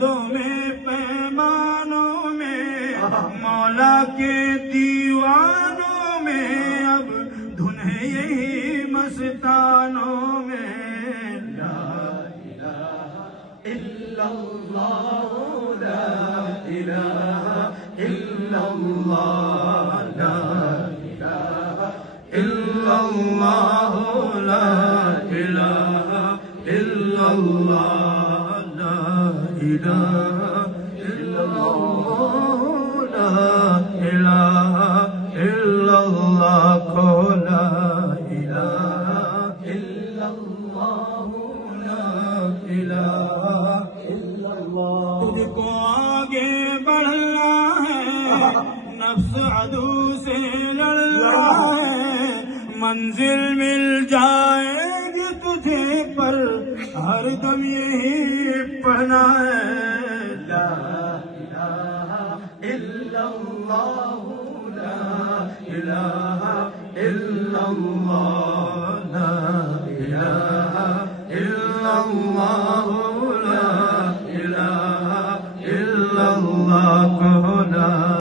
بندوں میں پیمانوں میں مولا کے دیوانوں میں اب دھن ہے یہی مستانوں میں لا الہ الا اللہ لا الہ الا اللہ لا الہ الا اللہ لا الہ الا اللہ لا الہ الا اللہ لا الہ الا اللہ کو لا الہ الا اللہ لا الہ الا اللہ تجھ کو آگے بڑھنا ہے نفس عدو سے لڑنا ہے منزل مل جائے گی تجھے پر ہر دم یہی پڑھنا ہے لا الہ الا اللہ لا الہ الا اللہ